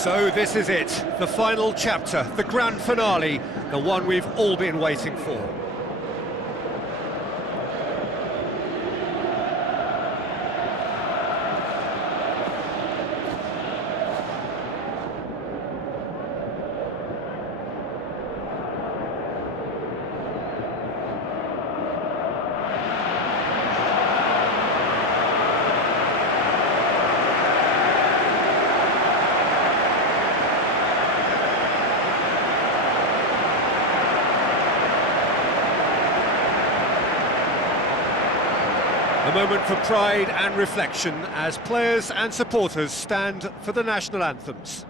So this is it, the final chapter, the grand finale, the one we've all been waiting for. A moment for pride and reflection as players and supporters stand for the national anthems.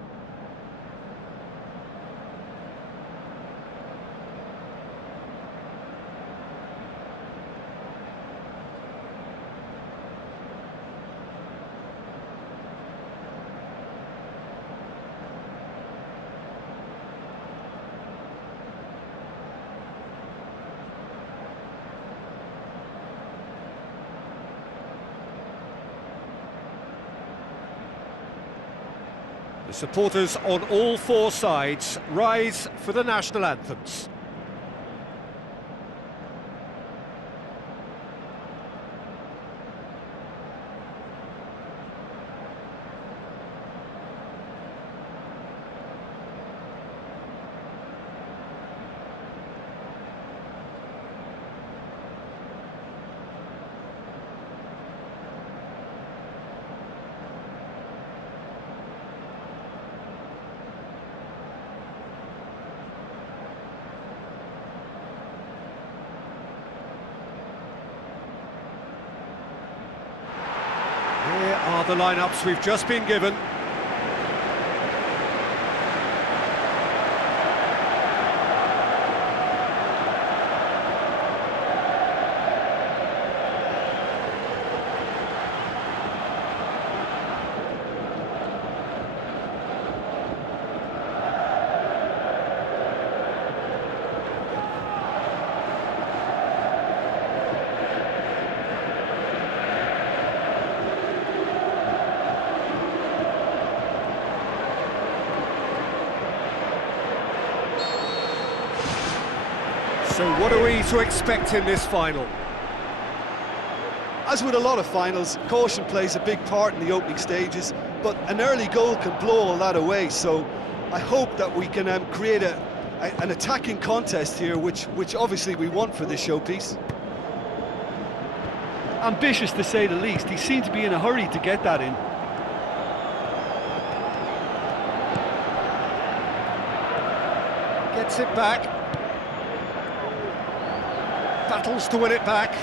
The supporters on all four sides rise for the national anthems. Here are the lineups we've just been given. So what are we to expect in this final? As with a lot of finals, caution plays a big part in the opening stages, but an early goal can blow all that away, so I hope that we can create an attacking contest here, which obviously we want for this showpiece. Ambitious to say the least. He seemed to be in a hurry to get that in. Gets it back. Battles to win it back.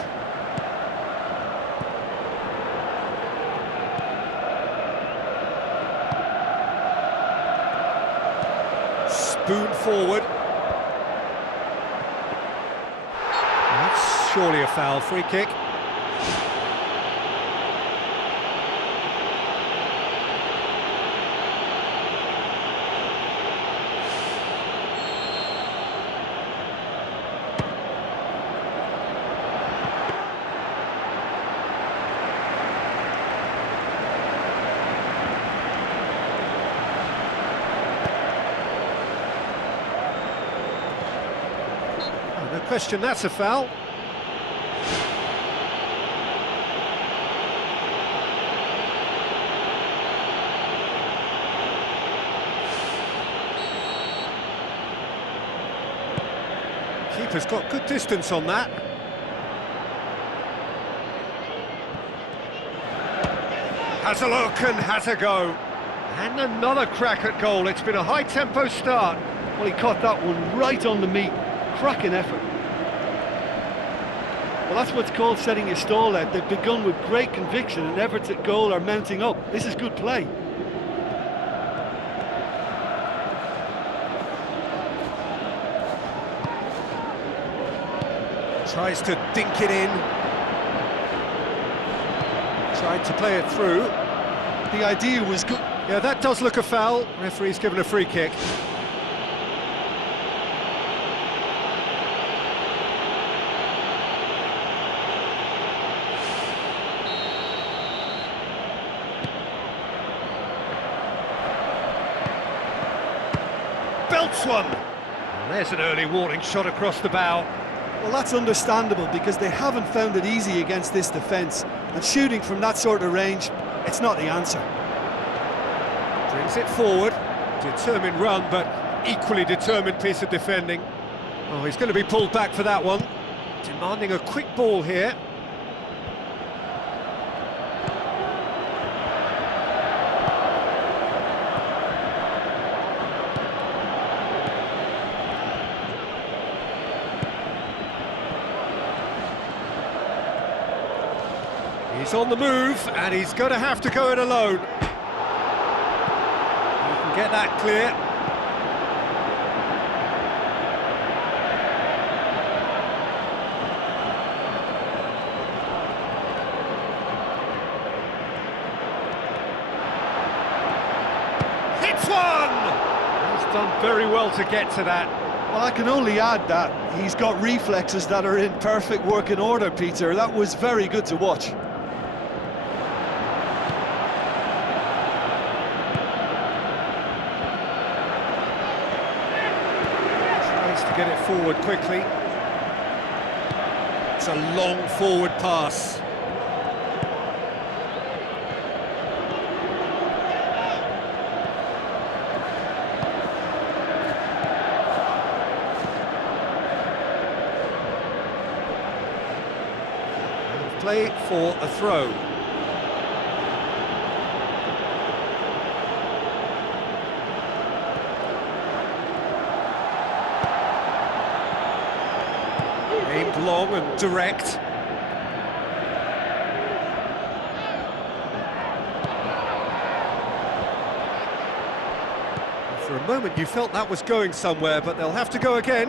Spoon forward. That's surely a foul. Free kick. No question, that's a foul. Keeper's got good distance on that. Has a look and has a go. And another crack at goal. It's been a high-tempo start. Well, he caught that one right on the meat. Cracking effort. Well, that's what's called setting your stall out. They've begun with great conviction and efforts at goal are mounting up. This is good play. Tries to dink it in. Tried to play it through. The idea was good. Yeah, that does look a foul. Referee's given a free kick. belts one. And there's an early warning shot across the bow. Well, that's understandable because they haven't found it easy against this defence, and shooting from that sort of range, it's not the answer. Brings it forward. Determined run, but equally determined piece of defending. Oh, he's going to be pulled back for that one. Demanding a quick ball here. He's on the move, and he's going to have to go it alone. He can get that clear. Hits one! He's done very well to get to that. Well, I can only add that he's got reflexes that are in perfect working order, Peter. That was very good to watch. Get it forward quickly. It's a long forward pass. And play for a throw. Aimed long and direct. For a moment you felt that was going somewhere, but they'll have to go again.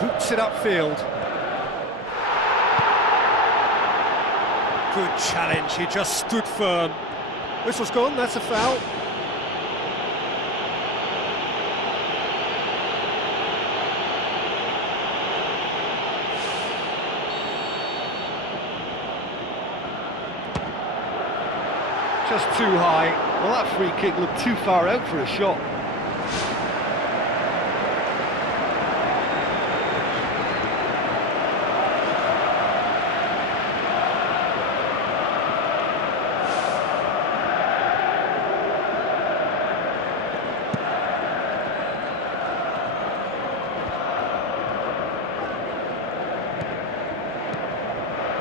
Boots it upfield. Good challenge, he just stood firm. Whistle's gone, that's a foul. Just too high. Well, that free kick looked too far out for a shot.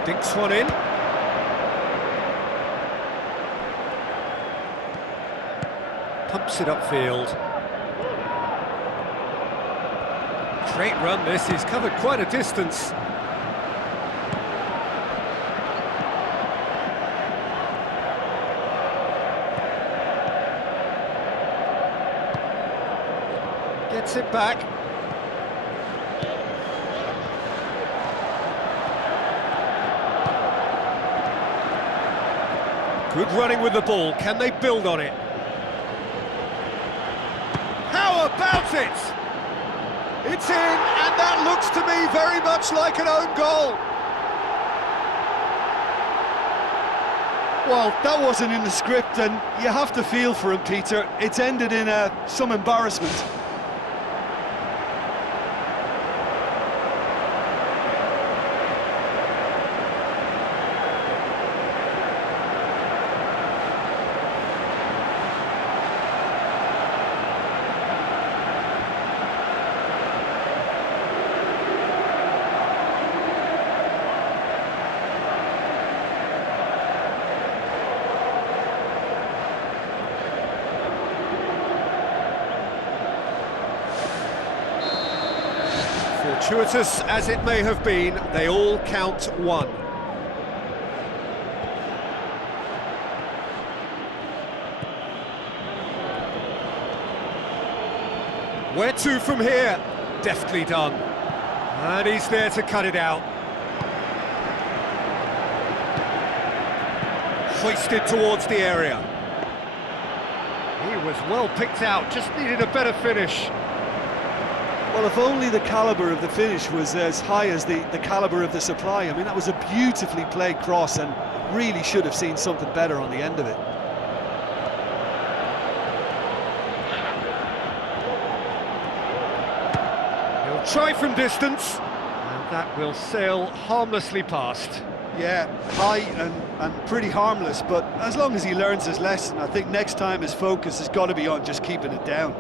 Dinks one in. Pumps it upfield. Great run this, he's covered quite a distance. Gets it back. Good running with the ball, can they build on it? How about it? It's in, and that looks to me very much like an own goal. Well, that wasn't in the script, and you have to feel for him, Peter. It's ended in some embarrassment. Fortuitous as it may have been, they all count one. Where to from here? Deftly done. And he's there to cut it out. Hoisted towards the area. He was well picked out, just needed a better finish. Well, if only the calibre of the finish was as high as the calibre of the supply. I mean, that was a beautifully played cross and really should have seen something better on the end of it. He'll try from distance, and that will sail harmlessly past. Yeah, high and pretty harmless, but as long as he learns his lesson, I think next time his focus has got to be on just keeping it down.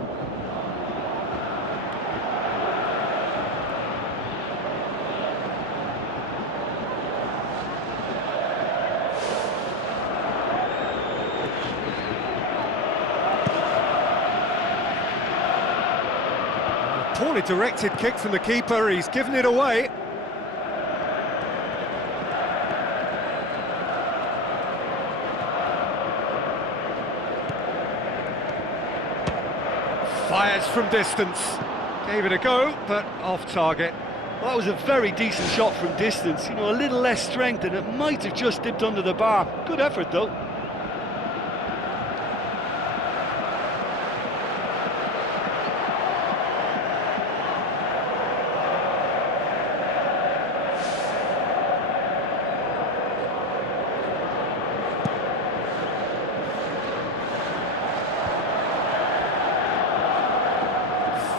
Poorly directed kick from the keeper, he's given it away. Fires from distance. Gave it a go, but off target. Well, that was a very decent shot from distance. You know, a little less strength and it might have just dipped under the bar. Good effort, though.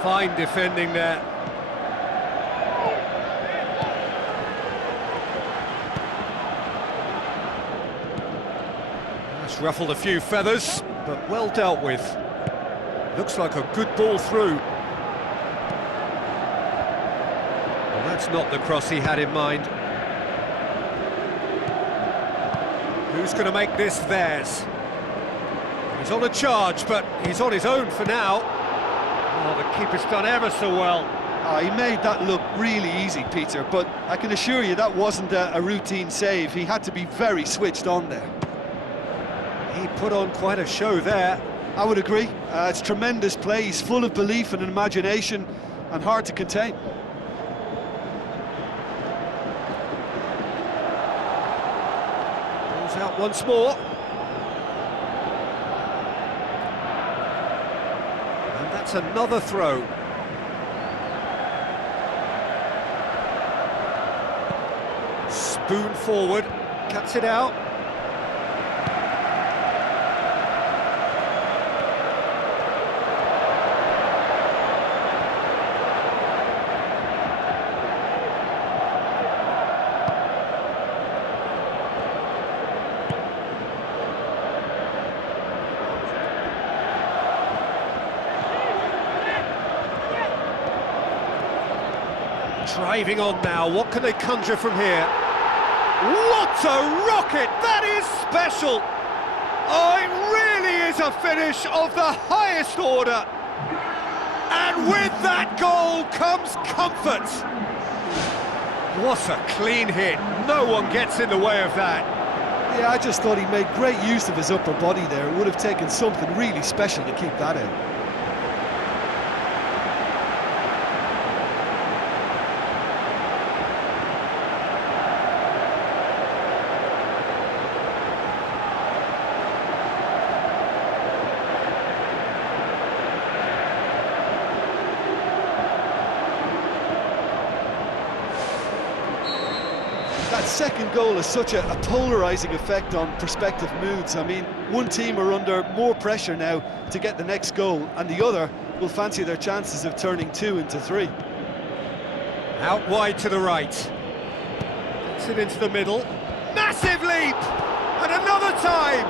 Fine defending there. That's ruffled a few feathers, but well dealt with. Looks like a good ball through. Well, that's not the cross he had in mind. Who's going to make this theirs? He's on a charge, but he's on his own for now. Oh, the keeper's done ever so well. He made that look really easy, Peter, but I can assure you that wasn't a routine save. He had to be very switched on there. He put on quite a show there. I would agree. It's tremendous play. He's full of belief and imagination and hard to contain. Pulls out once more. That's another throw. Spoon forward, cuts it out. Driving on now, what can they conjure from here? What a rocket! That is special! Oh, it really is a finish of the highest order! And with that goal comes comfort! What a clean hit, no one gets in the way of that. Yeah, I just thought he made great use of his upper body there. It would have taken something really special to keep that out. That second goal has such a polarising effect on prospective moods. I mean, one team are under more pressure now to get the next goal, and the other will fancy their chances of turning 2 into 3. Out wide to the right. Gets it into the middle. Massive leap! And another time!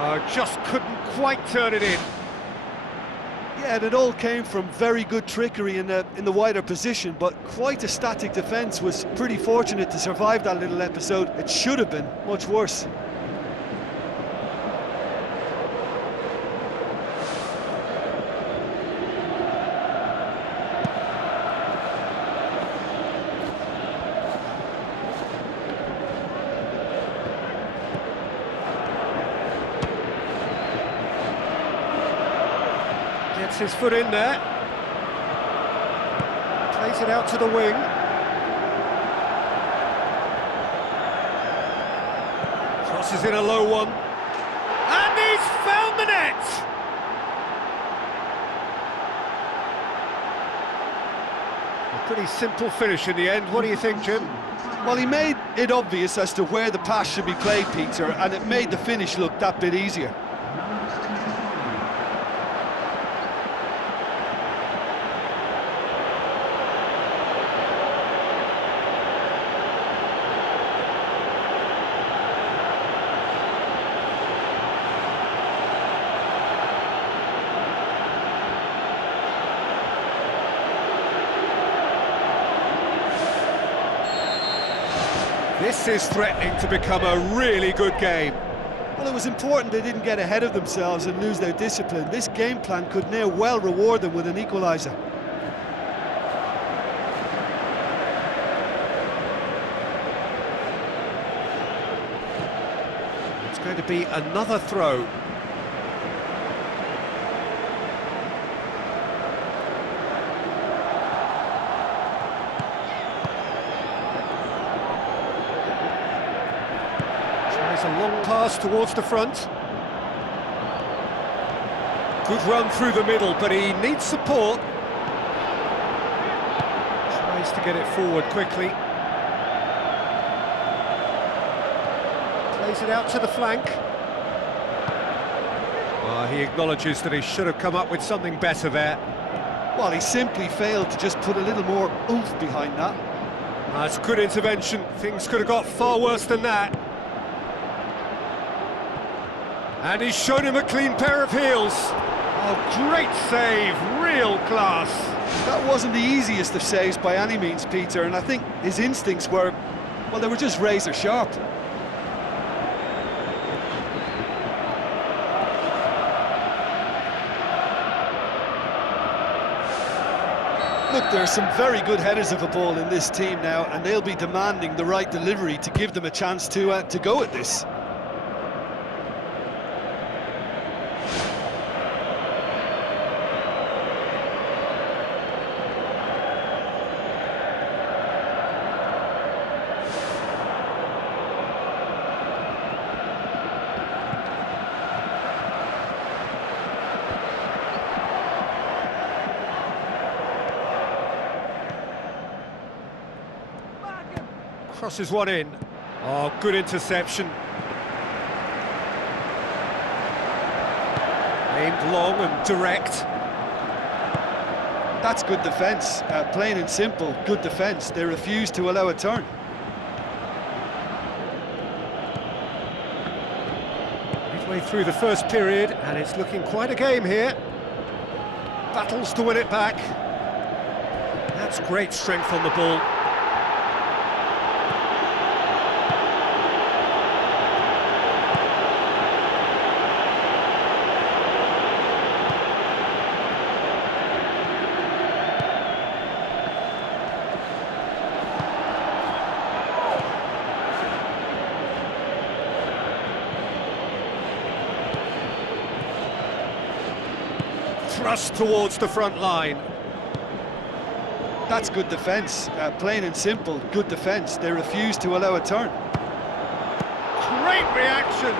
Oh, just couldn't quite turn it in. Yeah, and it all came from very good trickery in the wider position, but quite a static defence. Was pretty fortunate to survive that little episode. It should have been much worse. Gets his foot in there. Plays it out to the wing. Crosses in a low one. And he's found the net! Pretty simple finish in the end. What do you think, Jim? Well, he made it obvious as to where the pass should be played, Peter, and it made the finish look that bit easier. This is threatening to become a really good game. Well, it was important they didn't get ahead of themselves and lose their discipline. This game plan could now well reward them with an equaliser. It's going to be another throw. A long pass towards the front. Good run through the middle, but he needs support. Tries to get it forward quickly. Plays it out to the flank. He acknowledges that he should have come up with something better there. Well, he simply failed to just put a little more oomph behind that. That's good intervention. Things could have got far worse than that. And he's shown him a clean pair of heels. Oh, great save, real class. That wasn't the easiest of saves by any means, Peter, and I think his instincts were, well, they were just razor sharp. Look, there are some very good headers of a ball in this team now, and they'll be demanding the right delivery to give them a chance to go at this. Crosses one in. Oh, good interception. Aimed long and direct. That's good defence, plain and simple, good defence. They refuse to allow a turn. Midway through the first period, and it's looking quite a game here. Battles to win it back. That's great strength on the ball. Thrust towards the front line. That's good defence, plain and simple, good defence. They refuse to allow a turn. Great reaction!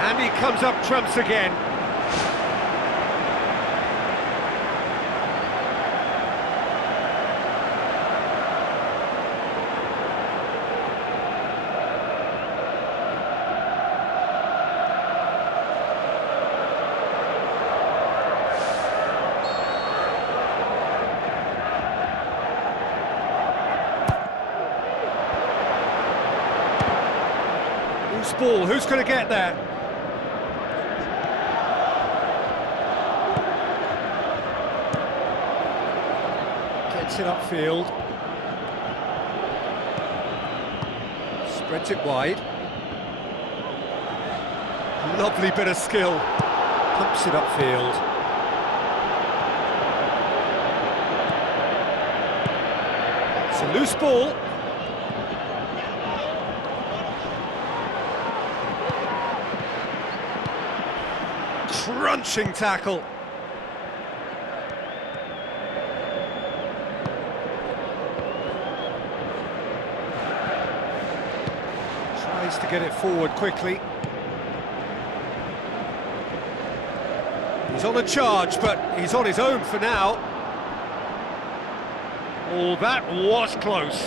And he comes up trumps again. Ball, who's going to get there? Gets it upfield. Spreads it wide. Lovely bit of skill. Pumps it upfield. It's a loose ball. Crunching tackle. Tries to get it forward quickly. He's on a charge, but he's on his own for now. Oh, that was close.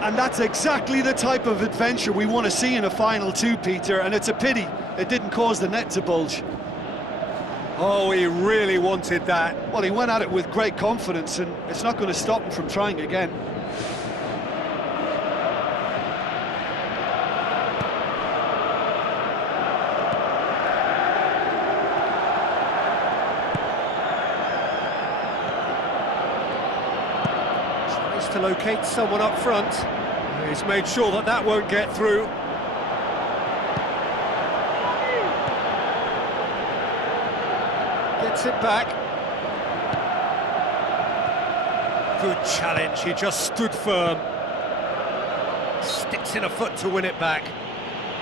And that's exactly the type of adventure we want to see in a final two, Peter, and it's a pity it didn't cause the net to bulge. Oh, he really wanted that. Well, he went at it with great confidence, and it's not going to stop him from trying again. Tries to locate someone up front. He's made sure that that won't get through. Gets it back. Good challenge, he just stood firm. Sticks in a foot to win it back.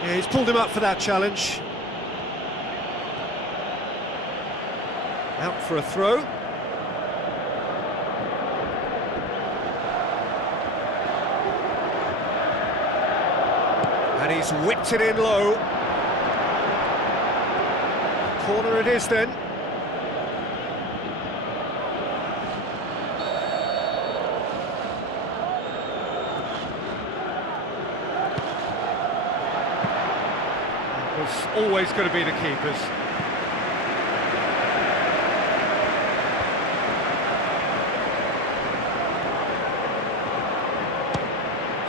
Yeah, he's pulled him up for that challenge. Out for a throw. And he's whipped it in low. Corner it is then. It's always going to be the keepers.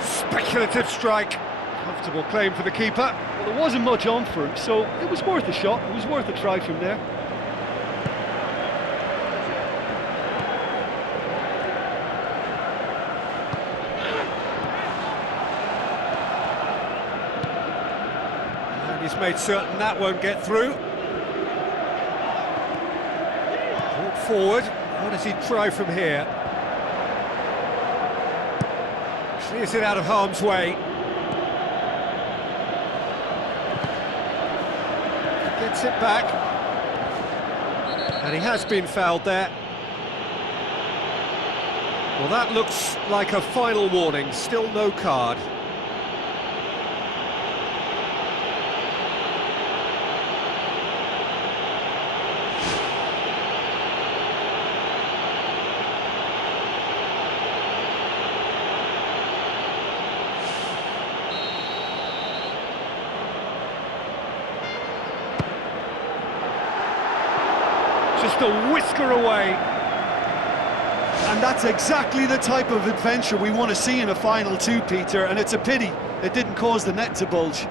Speculative strike. Comfortable claim for the keeper. Well, there wasn't much on for him, so it was worth a shot. It was worth a try from there. And he's made certain that won't get through. Brought forward. What does he try from here? Clears it out of harm's way. Gets it back. And he has been fouled there. Well, that looks like a final warning. Still no card. Just a whisker away. And that's exactly the type of adventure we want to see in a final two, Peter, and it's a pity it didn't cause the net to bulge.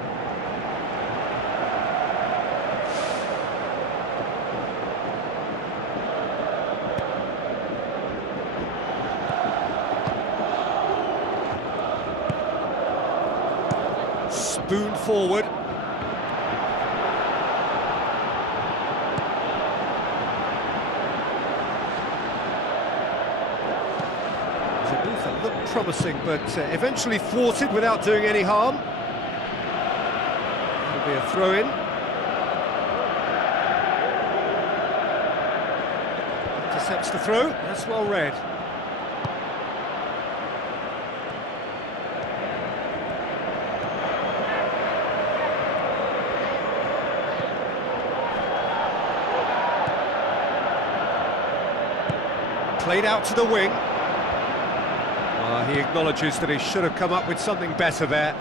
Spoon forward. Looked promising, but eventually thwarted without doing any harm. It'll be a throw-in. Intercepts the throw. That's well read. Played out to the wing. He acknowledges that he should have come up with something better there.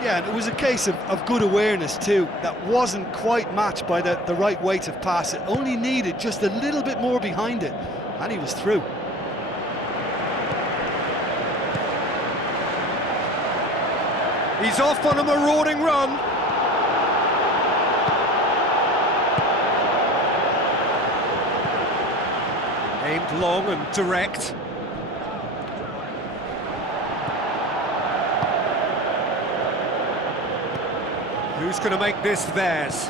Yeah, and it was a case of good awareness too. That wasn't quite matched by the right weight of pass. It only needed just a little bit more behind it, and he was through. He's off on a marauding run. Aimed long and direct. Who's going to make this theirs?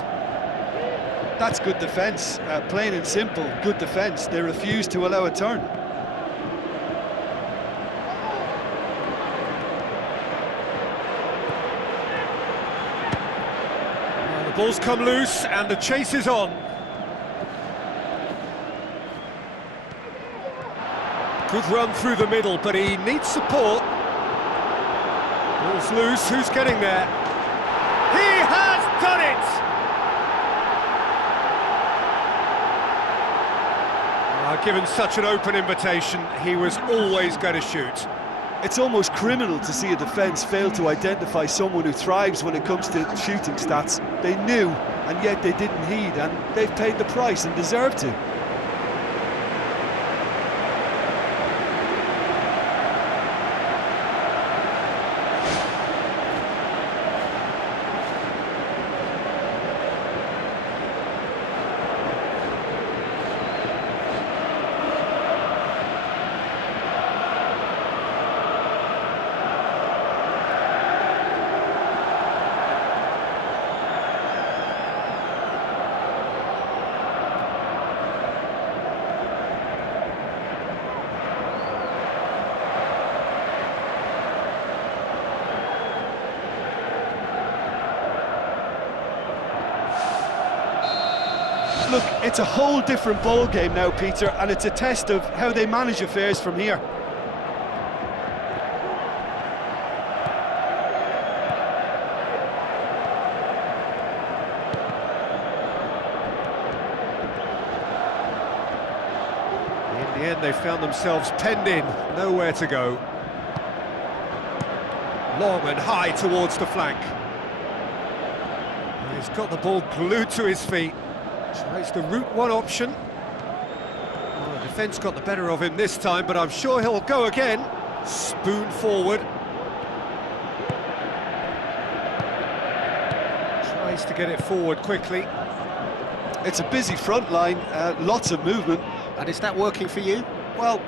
That's good defence, plain and simple, good defence. They refused to allow a turn. Well, the ball's come loose and the chase is on. Good run through the middle, but he needs support. Ball's loose, who's getting there? He has done it! Given such an open invitation, he was always going to shoot. It's almost criminal to see a defence fail to identify someone who thrives when it comes to shooting stats. They knew, and yet they didn't heed, and they've paid the price and deserve to. Look, it's a whole different ball game now, Peter, and it's a test of how they manage affairs from here. In the end, they found themselves penned in, nowhere to go. Long and high towards the flank. He's got the ball glued to his feet. Tries the route one option. Well, the defence got the better of him this time, but I'm sure he'll go again. Spoon forward. Tries to get it forward quickly. It's a busy front line, lots of movement. And is that working for you? Well,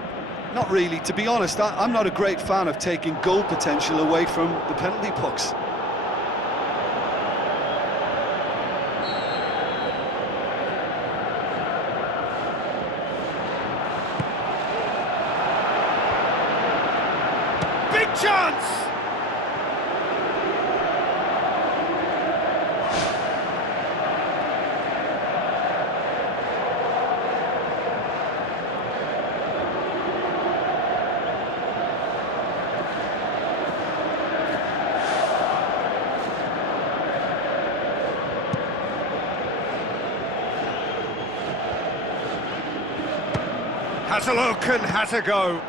not really. To be honest, I'm not a great fan of taking goal potential away from the penalty pucks. Big chance! Has a look and has a go.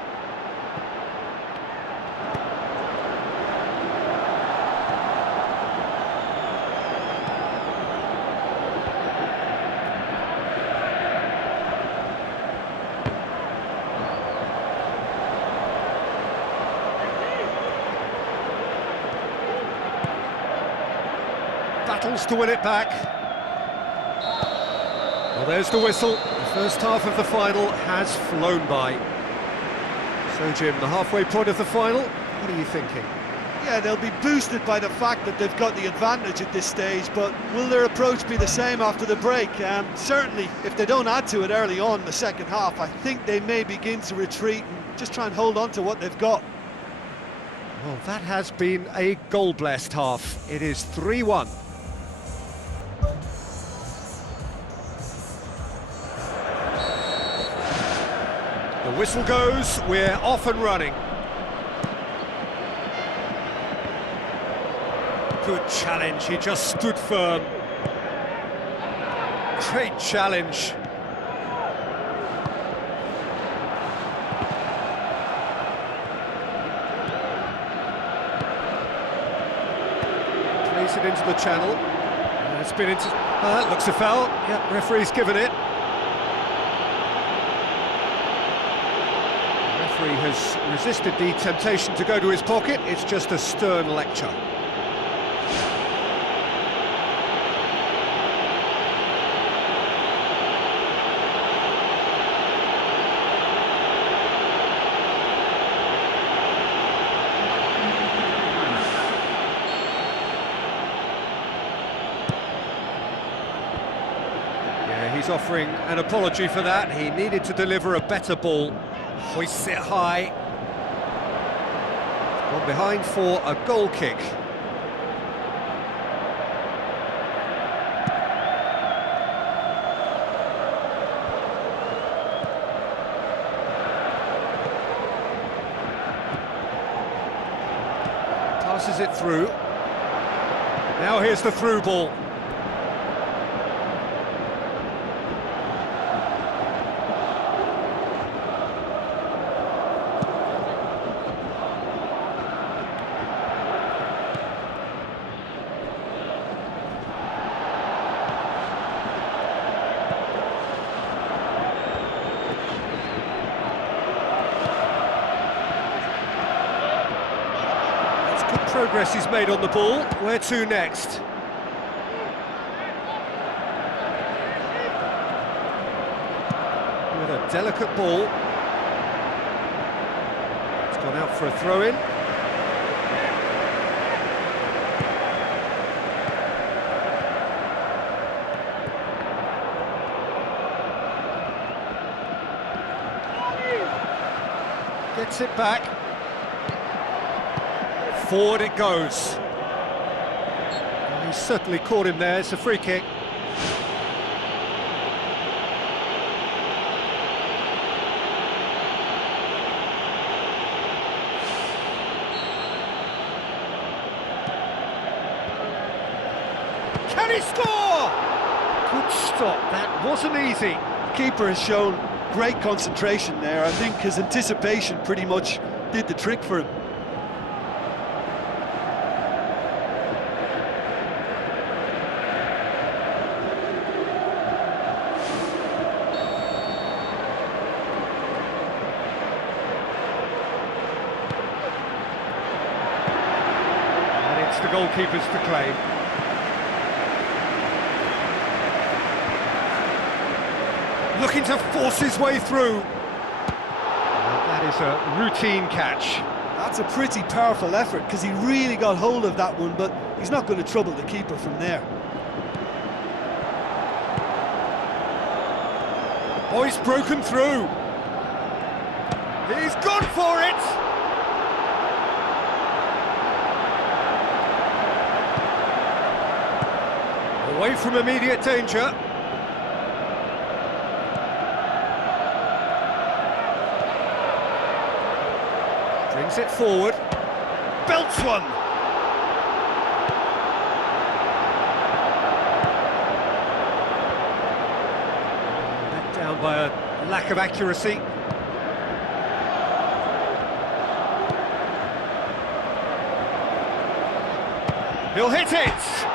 Battles to win it back. Well, there's the whistle. The first half of the final has flown by. So, Jim, the halfway point of the final, what are you thinking? Yeah, they'll be boosted by the fact that they've got the advantage at this stage, but will their approach be the same after the break? Certainly, if they don't add to it early on in the second half, I think they may begin to retreat and just try and hold on to what they've got. Well, that has been a goal-blessed half. It is 3-1. The whistle goes, we're off and running. Good challenge, he just stood firm. Great challenge. Plays it into the channel. It's been into... that looks a foul. Yep, referee's given it. The referee has resisted the temptation to go to his pocket. It's just a stern lecture. He's offering an apology for that. He needed to deliver a better ball. Hoists it high. Gone behind for a goal kick. Passes it through. Now here's the through ball. Progress is made on the ball. Where to next? With a delicate ball. It's gone out for a throw-in. Gets it back. Forward it goes. Well, he's certainly caught him there. It's a free kick. Can he score? Good stop. That wasn't easy. Keeper has shown great concentration there. I think his anticipation pretty much did the trick for him. And it's the goalkeepers to claim. Looking to force his way through. Well, that is a routine catch. That's a pretty powerful effort because he really got hold of that one, but he's not going to trouble the keeper from there. Boy's broken through. He's gone for it. Away from immediate danger. Brings it forward. Belts one. Let down by a lack of accuracy. He'll hit it.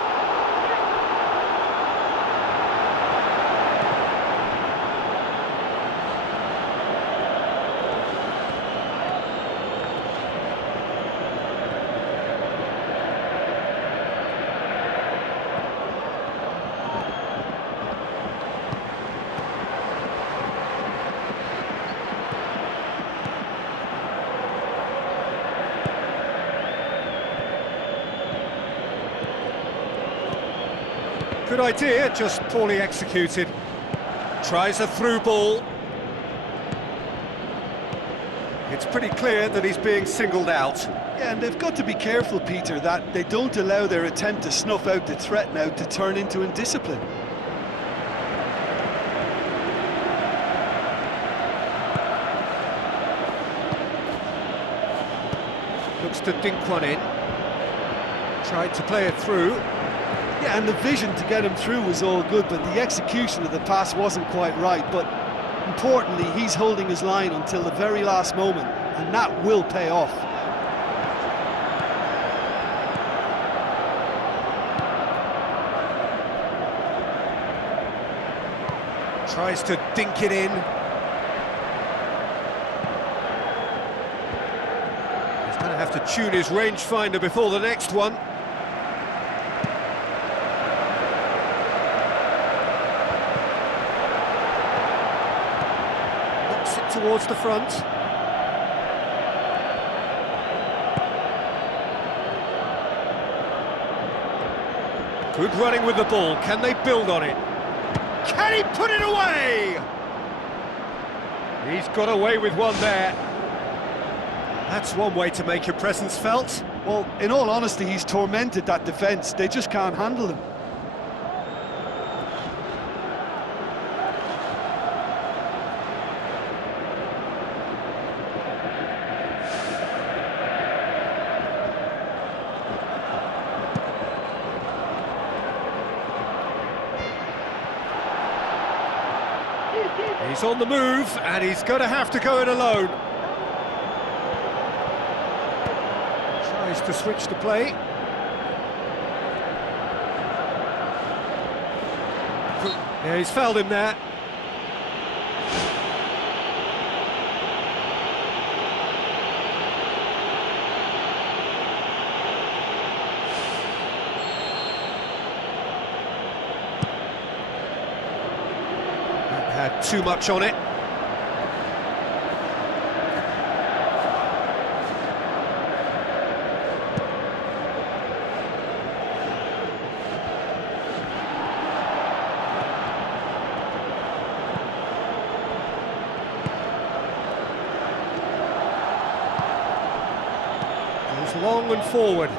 Good idea, just poorly executed. Tries a through ball. It's pretty clear that he's being singled out. Yeah, and they've got to be careful, Peter, that they don't allow their attempt to snuff out the threat now to turn into indiscipline. Looks to dink one in. Tried to play it through. Yeah, and the vision to get him through was all good, but the execution of the pass wasn't quite right. But importantly, he's holding his line until the very last moment, and that will pay off. Tries to dink it in. He's going to have to tune his rangefinder before the next one. Towards the front. Good running with the ball. Can they build on it? Can he put it away? He's got away with one there. That's one way to make your presence felt. Well, in all honesty, he's tormented that defence. They just can't handle him. He's on the move, and he's going to have to go it alone. Tries to switch the play. Yeah, he's fouled him there. had too much on it. Goes long and forward.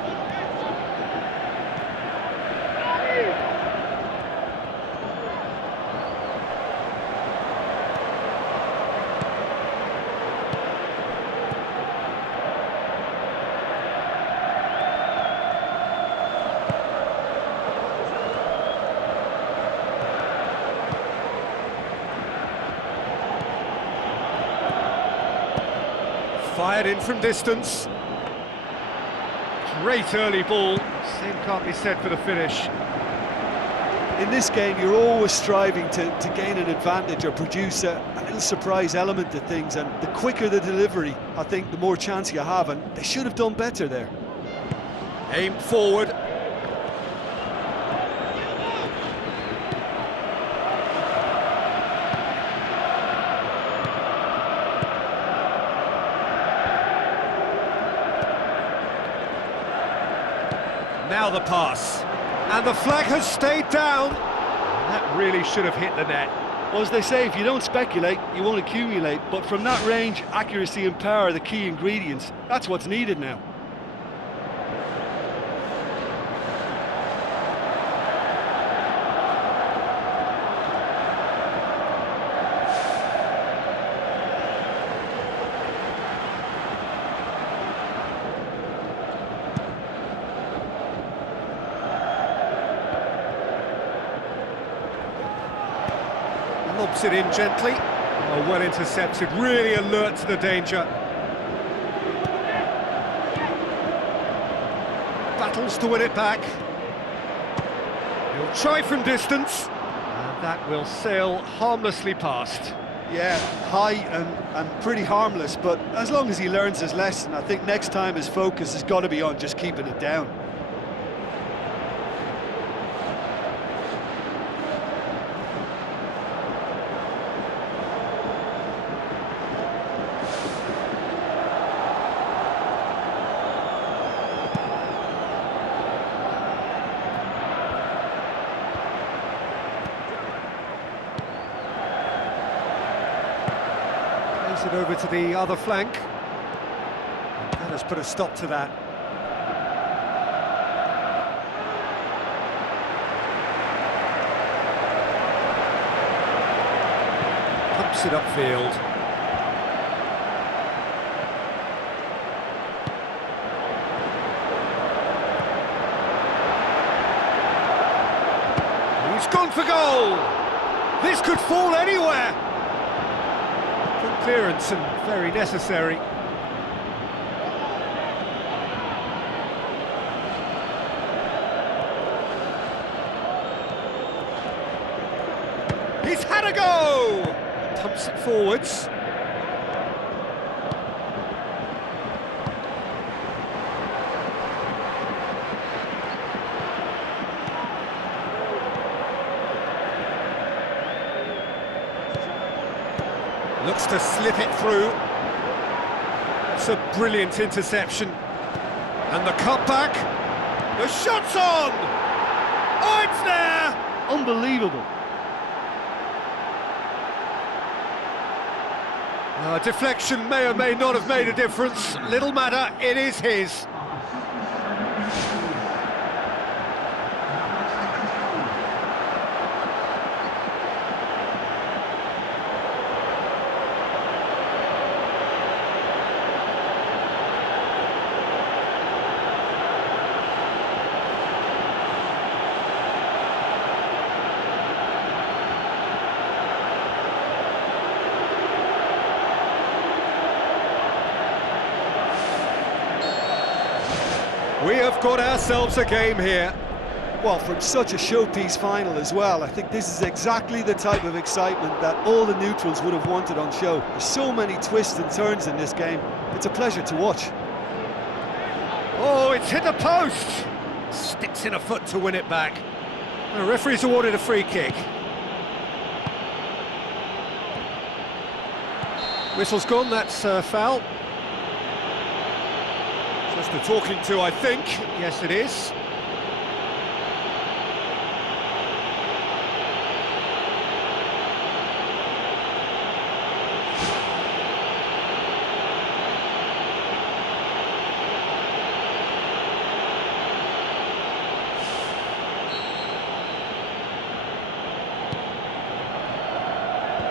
Fired in from distance. Great early ball. Same can't be said for the finish. In this game, you're always striving to gain an advantage or produce a little surprise element to things, and the quicker the delivery, I think, the more chance you have, and they should have done better there. Aimed forward. Now the pass, and the flag has stayed down. That really should have hit the net. Well, as they say, if you don't speculate, you won't accumulate. But from that range, accuracy and power are the key ingredients. That's what's needed now. Lobs it in gently. Oh, well intercepted, really alert to the danger. Battles to win it back. He'll try from distance. And that will sail harmlessly past. Yeah, high and pretty harmless, but as long as he learns his lesson, I think next time his focus has got to be on just keeping it down. Plays it over to the other flank. That has put a stop to that. Pumps it upfield. He's gone for goal! This could fall anywhere! Good clearance and very necessary. He's had a go! Pumps it forwards. Looks to slip it through. It's a brilliant interception. And the cutback. The shot's on! Oh, it's there! Unbelievable. Deflection may or may not have made a difference. Little matter, it is his. We have got ourselves a game here. Well, from such a showpiece final as well, I think this is exactly the type of excitement that all the neutrals would have wanted on show. There's so many twists and turns in this game. It's a pleasure to watch. Oh, it's hit the post! Sticks in a foot to win it back. The referee's awarded a free kick. Whistle's gone, that's foul. Just a talking to, I think. Yes, it is.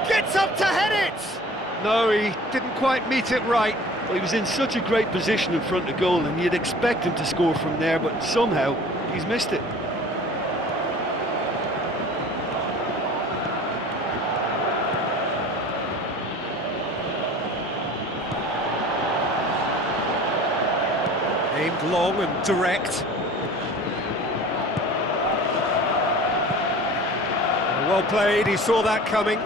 Gets up to head it! No, he didn't quite meet it right. Well, he was in such a great position in front of goal, and you'd expect him to score from there, but somehow he's missed it. Aimed long and direct. Well played, he saw that coming.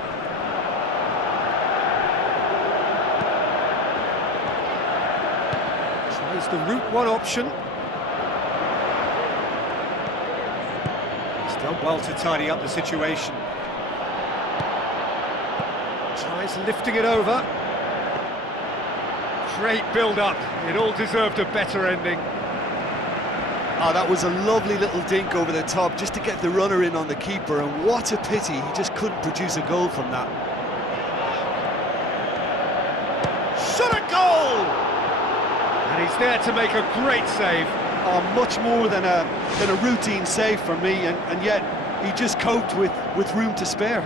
Tries the route one option. He's done well to tidy up the situation. Tries lifting it over. Great build-up, it all deserved a better ending. Oh, that was a lovely little dink over the top just to get the runner in on the keeper, and what a pity he just couldn't produce a goal from that. Shot a goal! And he's there to make a great save. Oh, much more than a routine save for me, and yet he just coped with room to spare.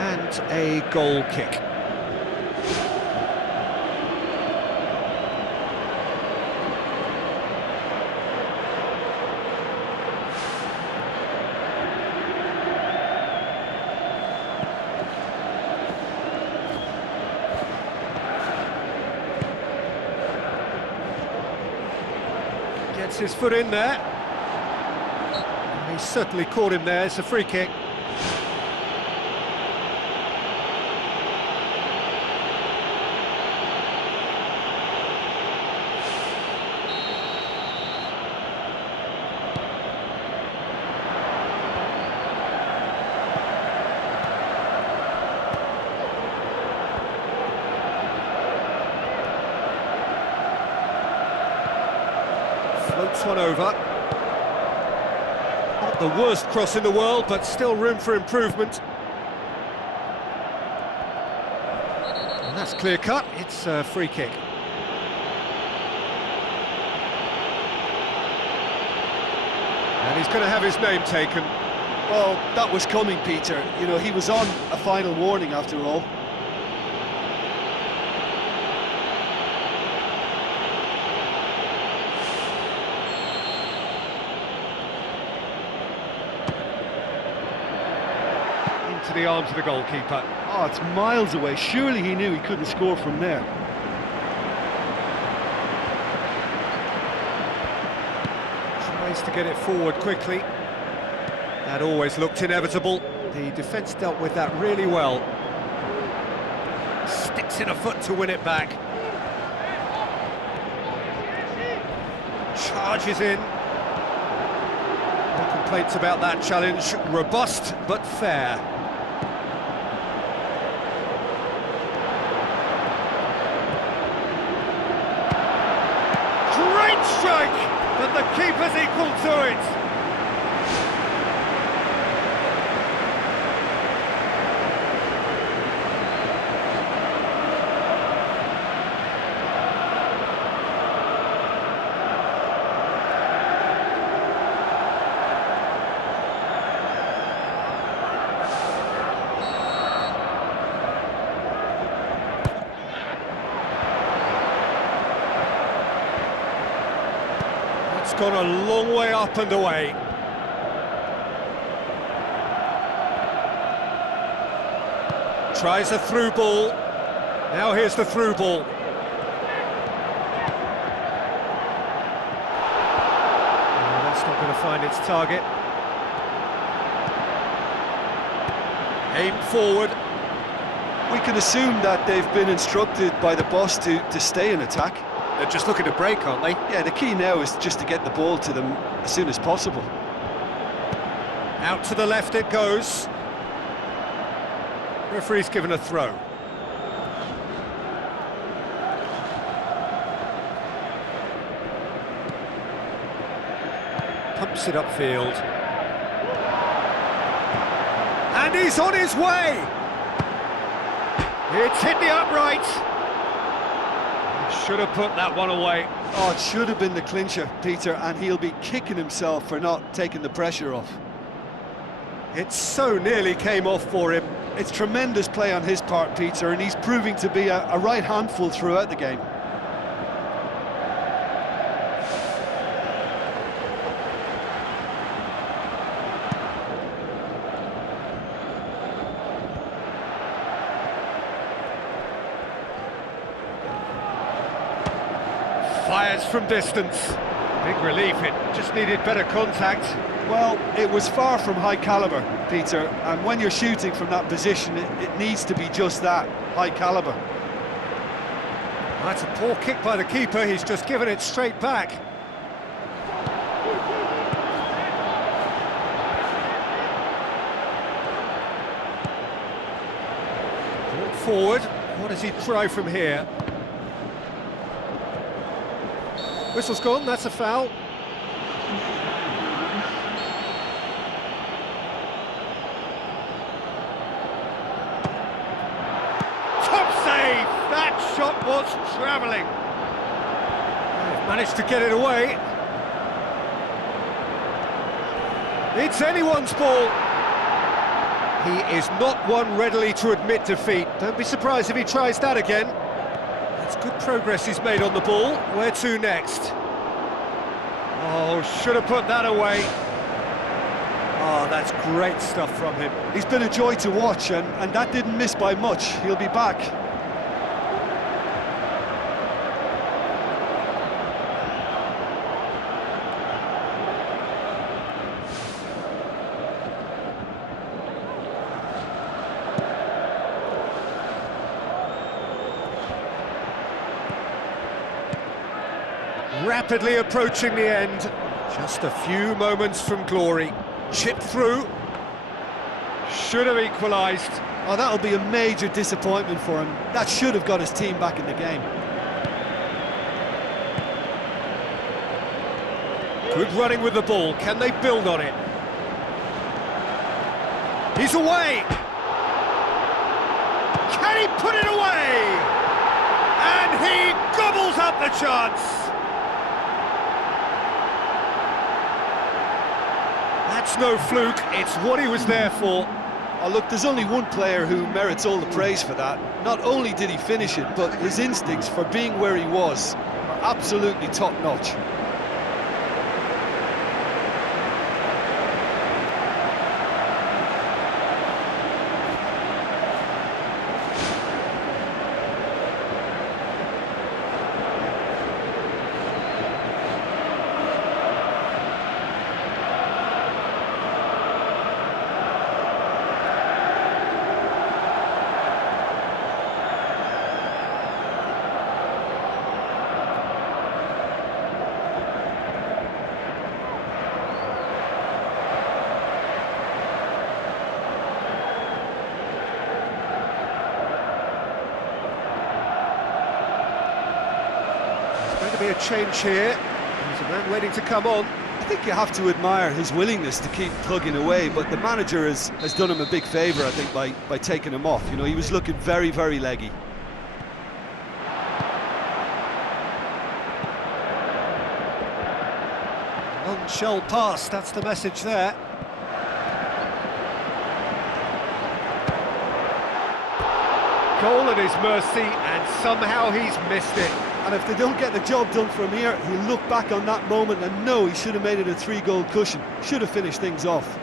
And a goal kick. Gets his foot in there. He certainly caught him there. It's a free kick. Floats one over. Not the worst cross in the world, but still room for improvement. And that's clear cut, it's a free kick. And he's going to have his name taken. Well, that was coming, Peter. You know, he was on a final warning after all. To the arms of the goalkeeper. Oh, it's miles away. Surely he knew he couldn't score from there. Tries to get it forward quickly. That always looked inevitable. The defence dealt with that really well. Sticks in a foot to win it back. Charges in. No complaints about that challenge. Robust but fair. Strike, but the keeper's equal to it. It's gone a long way up and away. Tries a through ball. Now here's the through ball. That's not going to find its target. Aim forward. We can assume that they've been instructed by the boss to stay in attack. They're just looking to break, aren't they? Yeah, the key now is just to get the ball to them as soon as possible. Out to the left it goes. Referee's given a throw. Pumps it upfield. And he's on his way! It's hit the upright. Should have put that one away. Oh, it should have been the clincher, Peter, and he'll be kicking himself for not taking the pressure off. It so nearly came off for him. It's tremendous play on his part, Peter, and he's proving to be a right handful throughout the game. Fires from distance. Big relief, it just needed better contact. Well, it was far from high caliber, Peter, and when you're shooting from that position, it needs to be just that, high caliber. That's a poor kick by the keeper, he's just given it straight back. Brought forward, what does he try from here? Whistle's gone, that's a foul. Top save! That shot was travelling. They've managed to get it away. It's anyone's ball. He is not one readily to admit defeat. Don't be surprised if he tries that again. That's good progress he's made on the ball. Where to next? Oh, should have put that away. Oh, that's great stuff from him. He's been a joy to watch, and that didn't miss by much. He'll be back. Rapidly approaching the end. Just a few moments from glory. Chipped through. Should have equalised. Oh, that'll be a major disappointment for him. That should have got his team back in the game. Good running with the ball. Can they build on it? He's away! Can he put it away? And he gobbles up the chance! That's no fluke, it's what he was there for. Oh, look, there's only one player who merits all the praise for that. Not only did he finish it, but his instincts for being where he was are absolutely top-notch. Be a change here. There's a man waiting to come on. I think you have to admire his willingness to keep plugging away, but the manager has done him a big favour, I think, by taking him off. You know, he was looking very, very leggy. Non-shell pass, that's the message there. Goal at his mercy, and somehow he's missed it. And if they don't get the job done from here, he'll look back on that moment and know he should have made it a 3-goal cushion. Should have finished things off.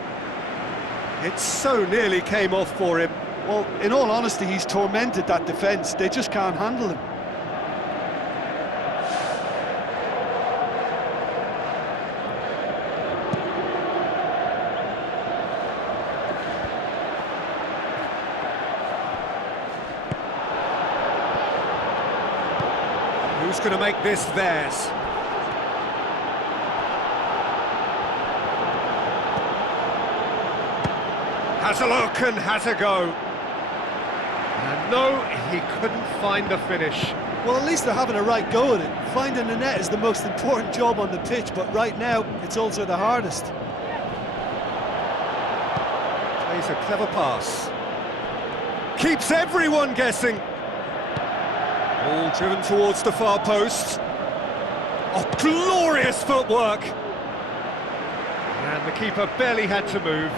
It so nearly came off for him. Well, in all honesty, he's tormented that defence. They just can't handle him. who's going to make this theirs. Has a look and has a go. And no, he couldn't find the finish. Well, at least they're having a right go at it. Finding the net is the most important job on the pitch, but right now, it's also the hardest. Plays a clever pass. Keeps everyone guessing. Ball driven towards the far post. Oh, glorious footwork! And the keeper barely had to move.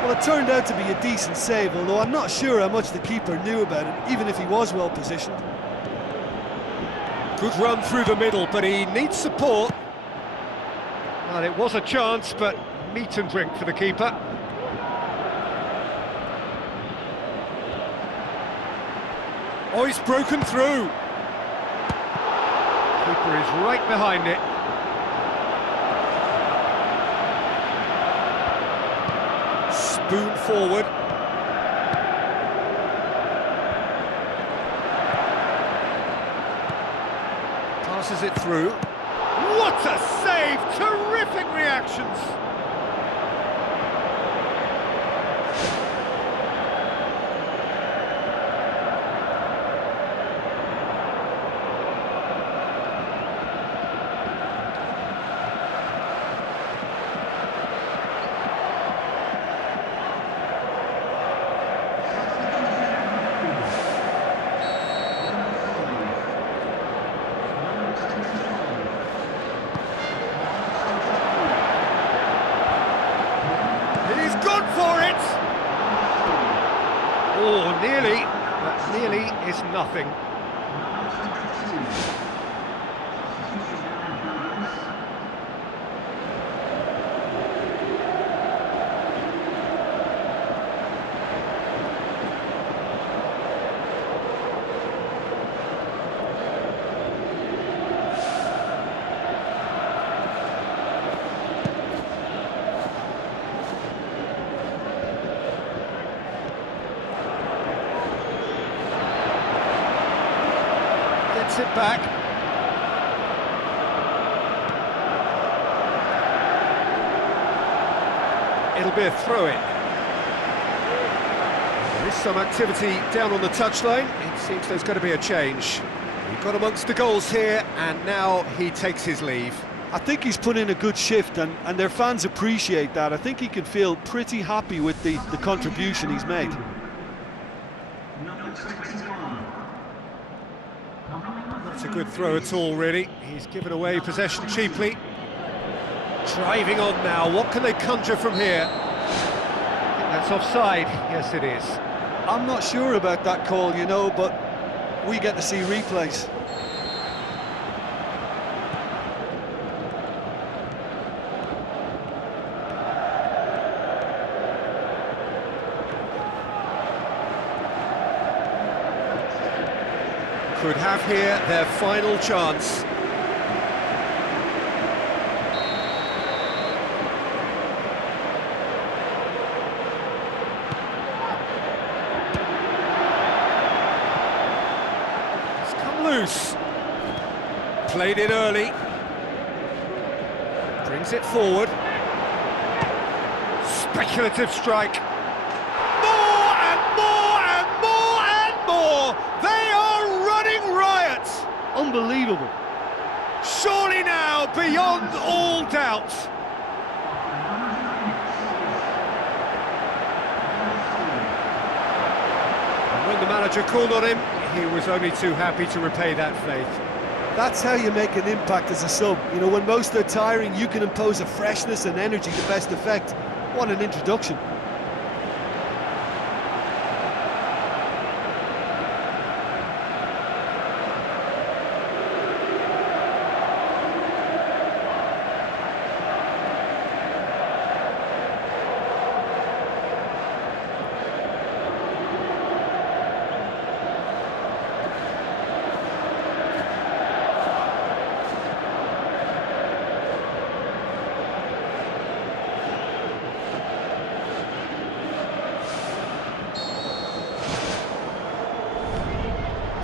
Well, it turned out to be a decent save, although I'm not sure how much the keeper knew about it, even if he was well positioned. Good run through the middle, but he needs support. Well, it was a chance, but meat and drink for the keeper. Oh, he's broken through. Keeper is right behind it. Spoon forward. Passes it through. What a save! Terrific reactions! Oh, nearly, but nearly is nothing. It back. It'll be a throw-in. There is some activity down on the touchline. It seems there's going to be a change. He got amongst the goals here, and now he takes his leave. I think he's put in a good shift, and their fans appreciate that. I think he can feel pretty happy with the contribution he's made. Not a good throw at all, really. He's given away possession cheaply. Driving on now. What can they conjure from here? I think that's offside. Yes, it is. I'm not sure about that call, you know, but we get to see replays. Could have here their final chance. It's come loose. Played in early. Brings it forward. Speculative strike. More and more and more and more. They are running riot. Unbelievable. Surely now beyond all doubt. And when the manager called on him, he was only too happy to repay that faith. That's how you make an impact as a sub. You know, when most are tiring, you can impose a freshness and energy to best effect. What an introduction.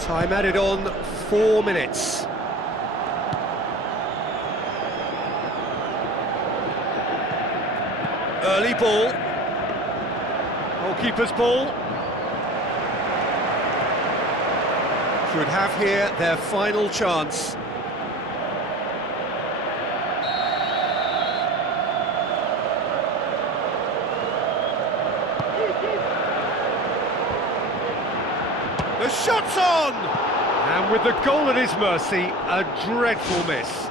Time added on 4 minutes. Early ball. Goalkeeper's ball. Could have here their final chance. The shot's on! And with the goal at his mercy, a dreadful miss.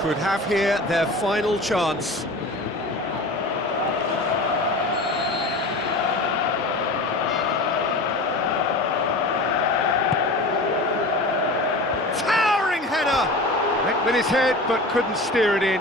Could have here their final chance. Towering header! Went with his head, but couldn't steer it in.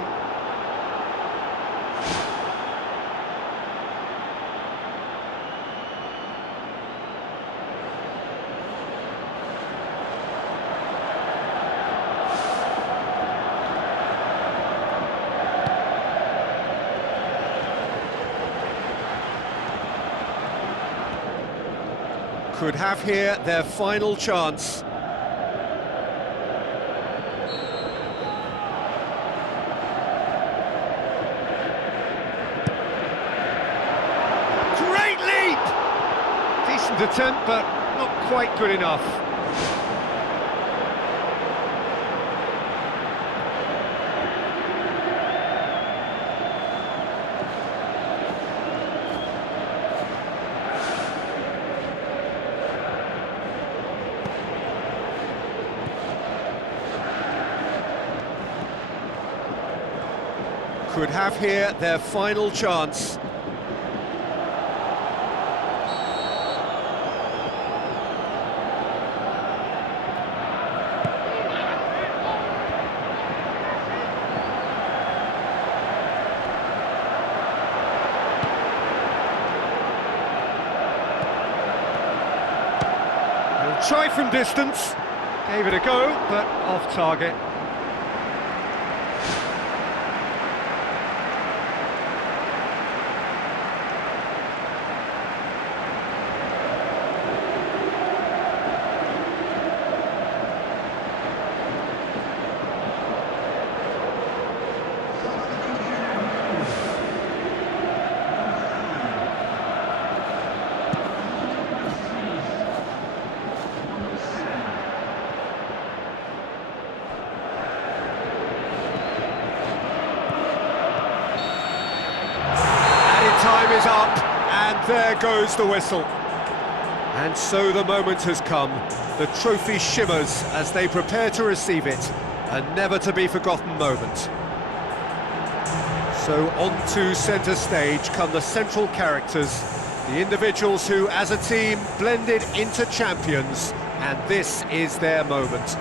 Could have here their final chance. Great leap! Decent attempt, but not quite good enough. Could have here their final chance. He'll try from distance. Gave it a go, but off target. Time is up, and there goes the whistle. And so the moment has come. The trophy shimmers as they prepare to receive it. A never-to-be-forgotten moment. So on to centre stage come the central characters, the individuals who, as a team, blended into champions, and this is their moment.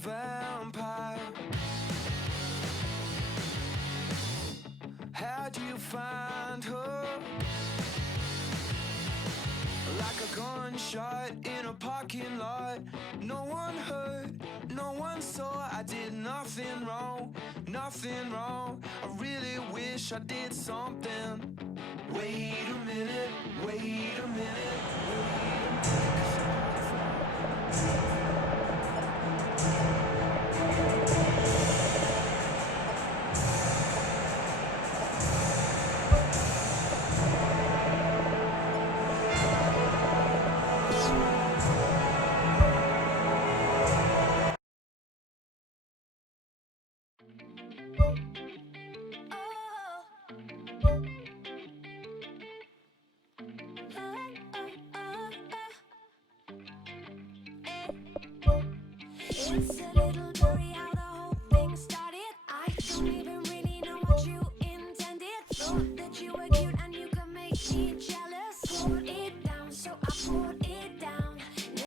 vampire. How'd you find her? Like a gunshot in a parking lot. No one heard, no one saw. I did nothing wrong, nothing wrong. I really wish I did something. Wait a minute, wait a minute, wait a minute. It's a little